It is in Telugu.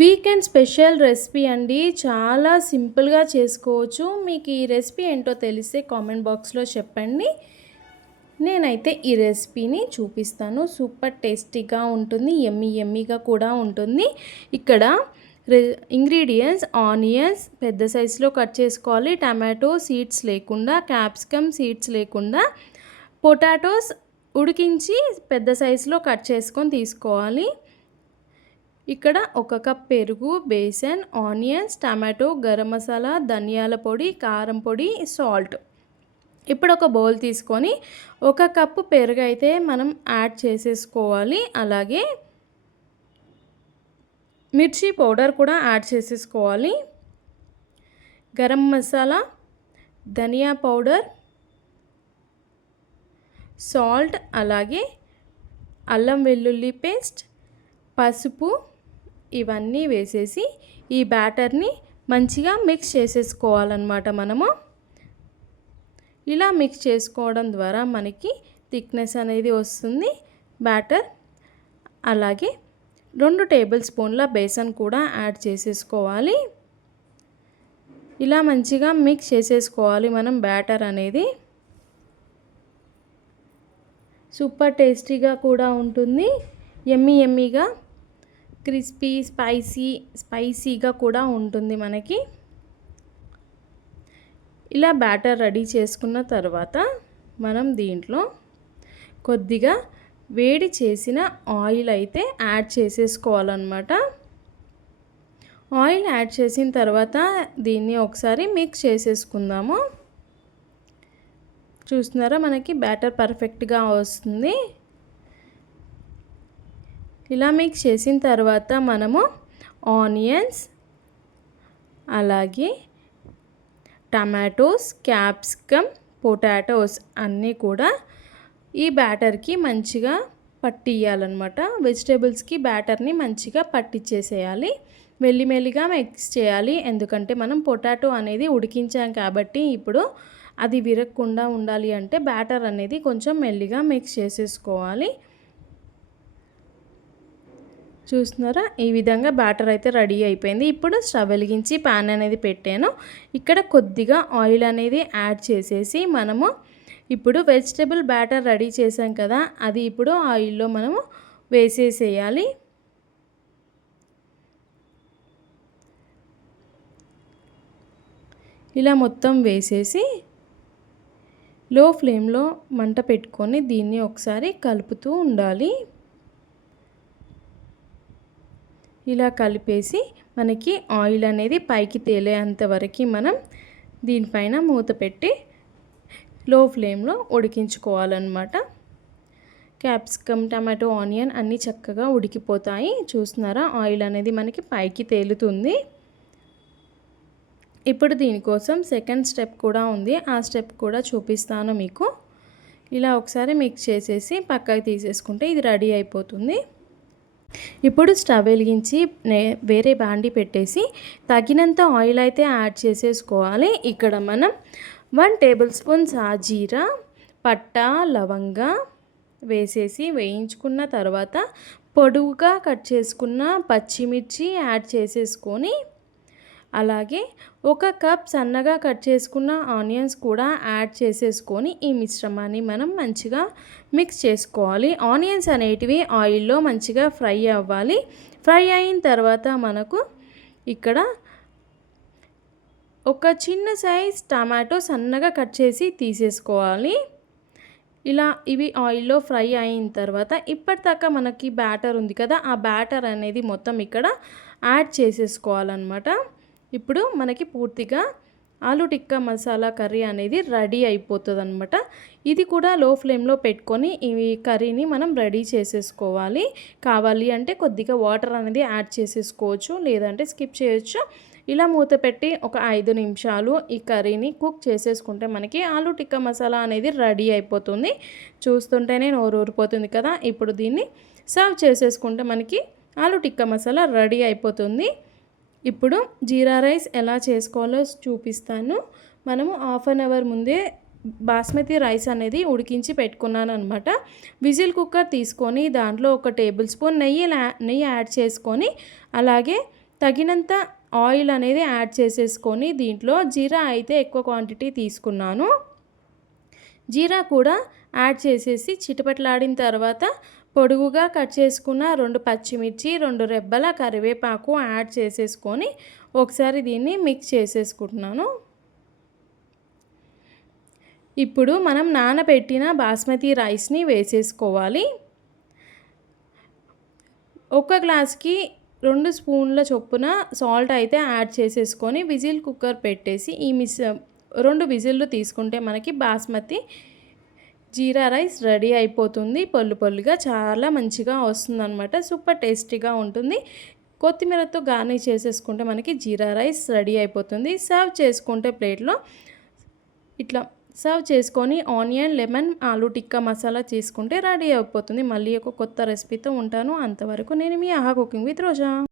వీకెండ్ స్పెషల్ రెసిపీ అండి. చాలా సింపుల్గా చేసుకోవచ్చు. మీకు ఈ రెసిపీ ఏంటో తెలిస్తే కామెంట్ బాక్స్లో చెప్పండి. నేనైతే ఈ రెసిపీని చూపిస్తాను. సూపర్ టేస్టీగా ఉంటుంది, యమ్మీగా కూడా ఉంటుంది. ఇక్కడ ఇంగ్రీడియంట్స్ ఆనియన్స్ పెద్ద సైజులో కట్ చేసుకోవాలి, టమాటో సీడ్స్ లేకుండా, క్యాప్సికమ్ సీడ్స్ లేకుండా, పొటాటోస్ ఉడికించి పెద్ద సైజులో కట్ చేసుకొని తీసుకోవాలి. ఇక్కడ 1 కప్ పెరుగు, బేసన్, ఆనియన్స్, టమాటో, గరం మసాలా, ధనియాల పొడి, కారం పొడి, సాల్ట్. ఇప్పుడు ఒక బౌల్ తీసుకొని 1 కప్పు పెరుగు అయితే మనం యాడ్ చేసేసుకోవాలి. అలాగే మిర్చి పౌడర్ కూడా యాడ్ చేసేసుకోవాలి. గరం మసాలా, ధనియా పౌడర్, సాల్ట్, అలాగే అల్లం వెల్లుల్లి పేస్ట్, పసుపు ఇవన్నీ వేసేసి ఈ బ్యాటర్ని మంచిగా మిక్స్ చేసేసుకోవాలన్నమాట. మనము ఇలా మిక్స్ చేసుకోవడం ద్వారా మనకి థిక్నెస్ అనేది వస్తుంది బ్యాటర్. అలాగే 2 టేబుల్ స్పూన్ల బేసన్ కూడా యాడ్ చేసేసుకోవాలి. ఇలా మంచిగా మిక్స్ చేసేసుకోవాలి మనం బ్యాటర్ అనేది. సూపర్ టేస్టీగా కూడా ఉంటుంది, యమ్మీగా, క్రిస్పీ, స్పైసీగా కూడా ఉంటుంది మనకి. ఇలా బ్యాటర్ రెడీ చేసుకున్న తర్వాత మనం దీంట్లో కొద్దిగా వేడి చేసిన ఆయిల్ అయితే యాడ్ చేసేసుకోవాలన్నమాట. ఆయిల్ యాడ్ చేసిన తర్వాత దీన్ని ఒకసారి మిక్స్ చేసేసుకుందాము. చూస్తున్నారా, మనకి బ్యాటర్ పర్ఫెక్ట్గా వస్తుంది. ఇలా మిక్స్ చేసిన తర్వాత మనము ఆనియన్స్, అలాగే టమాటోస్, క్యాప్సికమ్, పొటాటోస్ అన్నీ కూడా ఈ బ్యాటర్కి మంచిగా పట్టియాలన్నమాట. వెజిటేబుల్స్కి బ్యాటర్ని మంచిగా పట్టించేసేయాలి. మెల్లిగా మిక్స్ చేయాలి, ఎందుకంటే మనం పొటాటో అనేది ఉడికించాం కాబట్టి ఇప్పుడు అది విరగకుండా ఉండాలి అంటే బ్యాటర్ అనేది కొంచెం మెల్లిగా మిక్స్ చేసేసుకోవాలి. చూస్తున్నారా, ఈ విధంగా బ్యాటర్ అయితే రెడీ అయిపోయింది. ఇప్పుడు స్టవ్ వెలిగించి ప్యాన్ అనేది పెట్టాను. ఇక్కడ కొద్దిగా ఆయిల్ అనేది యాడ్ చేసేసి మనము ఇప్పుడు వెజిటబుల్ బ్యాటర్ రెడీ చేసాం కదా, అది ఇప్పుడు ఆయిల్లో మనము వేసేసేయాలి. ఇలా మొత్తం వేసేసి లో ఫ్లేమ్లో మంట పెట్టుకొని దీన్ని ఒకసారి కలుపుతూ ఉండాలి. ఇలా కలిపేసి మనకి ఆయిల్ అనేది పైకి తేలేంత వరకు మనం దీనిపైన మూత పెట్టి లో ఫ్లేమ్లో ఉడికించుకోవాలన్నమాట. క్యాప్సికమ్, టమాటో, ఆనియన్ అన్నీ చక్కగా ఉడికిపోతాయి. చూస్తున్నారా, ఆయిల్ అనేది మనకి పైకి తేలుతుంది. ఇప్పుడు దీనికోసం సెకండ్ స్టెప్ కూడా ఉంది, ఆ స్టెప్ కూడా చూపిస్తాను మీకు. ఇలా ఒకసారి మిక్స్ చేసేసి పక్కకి తీసేసుకుంటే ఇది రెడీ అయిపోతుంది. ఇప్పుడు స్టవ్ వెలిగించి వేరే బాండి పెట్టేసి తగినంత ఆయిల్ అయితే యాడ్ చేసేసుకోవాలి. ఇక్కడ మనం 1 టేబుల్ స్పూన్ సాజీరా, పట్టా, లవంగా వేసేసి వేయించుకున్న తర్వాత పొడువుగా కట్ చేసుకున్న పచ్చిమిర్చి యాడ్ చేసేసుకొని, అలాగే 1 కప్ సన్నగా కట్ చేసుకున్న ఆనియన్స్ కూడా యాడ్ చేసేసుకొని ఈ మిశ్రమాన్ని మనం మంచిగా మిక్స్ చేసుకోవాలి. ఆనియన్స్ అనేటివి ఆయిల్లో మంచిగా ఫ్రై అవ్వాలి. ఫ్రై అయిన తర్వాత మనకు ఇక్కడ ఒక చిన్న సైజ్ టమాటో సన్నగా కట్ చేసి తీసేసుకోవాలి. ఇలా ఇవి ఆయిల్లో ఫ్రై అయిన తర్వాత ఇప్పటిదాకా మనకి బ్యాటర్ ఉంది కదా, ఆ బ్యాటర్ అనేది మొత్తం ఇక్కడ యాడ్ చేసేసుకోవాలన్నమాట. ఇప్పుడు మనకి పూర్తిగా ఆలు టిక్కా మసాలా కర్రీ అనేది రెడీ అయిపోతుంది అనమాట. ఇది కూడా లో ఫ్లేమ్లో పెట్టుకొని ఈ కర్రీని మనం రెడీ చేసేసుకోవాలి. కావాలి అంటే కొద్దిగా వాటర్ అనేది యాడ్ చేసేసుకోవచ్చు, లేదంటే స్కిప్ చేయొచ్చు. ఇలా మూత పెట్టి ఒక 5 నిమిషాలు ఈ కర్రీని కుక్ చేసేసుకుంటే మనకి ఆలు టిక్కా మసాలా అనేది రెడీ అయిపోతుంది. చూస్తుంటేనే నోరు ఊరిపోతుంది కదా. ఇప్పుడు దీన్ని సర్వ్ చేసేసుకుంటే మనకి ఆలు టిక్కా మసాలా రెడీ అయిపోతుంది. ఇప్పుడు జీరా రైస్ ఎలా చేసుకోవాలో చూపిస్తాను. మనము 1/2 అవర్ ముందే బాస్మతి రైస్ అనేది ఉడికించి పెట్టుకున్నాను అనమాట. విజిల్ కుక్కర్ తీసుకొని దాంట్లో 1 టేబుల్ స్పూన్ నెయ్యి యాడ్ చేసుకొని, అలాగే తగినంత ఆయిల్ అనేది యాడ్ చేసేసుకొని దీంట్లో జీరా అయితే ఎక్కువ క్వాంటిటీ తీసుకున్నాను. జీరా కూడా యాడ్ చేసేసి చిటపటలాడిన తర్వాత పొడుగుగా కట్ చేసుకున్న 2 పచ్చిమిర్చి, 2 రెబ్బల కరివేపాకు యాడ్ చేసేసుకొని ఒకసారి దీన్ని మిక్స్ చేసేసుకుంటున్నాను. ఇప్పుడు మనం నానబెట్టిన బాస్మతి రైస్ని వేసేసుకోవాలి. ఒక గ్లాస్కి 2 స్పూన్ల చొప్పున సాల్ట్ అయితే యాడ్ చేసేసుకొని విజిల్ కుక్కర్ పెట్టేసి 2 విజిల్లు తీసుకుంటే మనకి బాస్మతి జీరా రైస్ రెడీ అయిపోతుంది. పొల్లు పొల్లుగా చాలా మంచిగా వస్తుందన్నమాట. సూపర్ టేస్టీగా ఉంటుంది. కొత్తిమీరతో గార్నిష్ చేసేసుకుంటే మనకి జీరా రైస్ రెడీ అయిపోతుంది. సర్వ్ చేసుకుంటే ప్లేట్లో ఇట్లా సర్వ్ చేసుకొని ఆనియన్, లెమన్, ఆలు టిక్కా మసాలా చేసుకుంటే రెడీ అయిపోతుంది. మళ్ళీ ఒక కొత్త రెసిపీతో ఉంటాను. అంతవరకు నేను మీ ఆహా కుకింగ్ విత్ రోజా.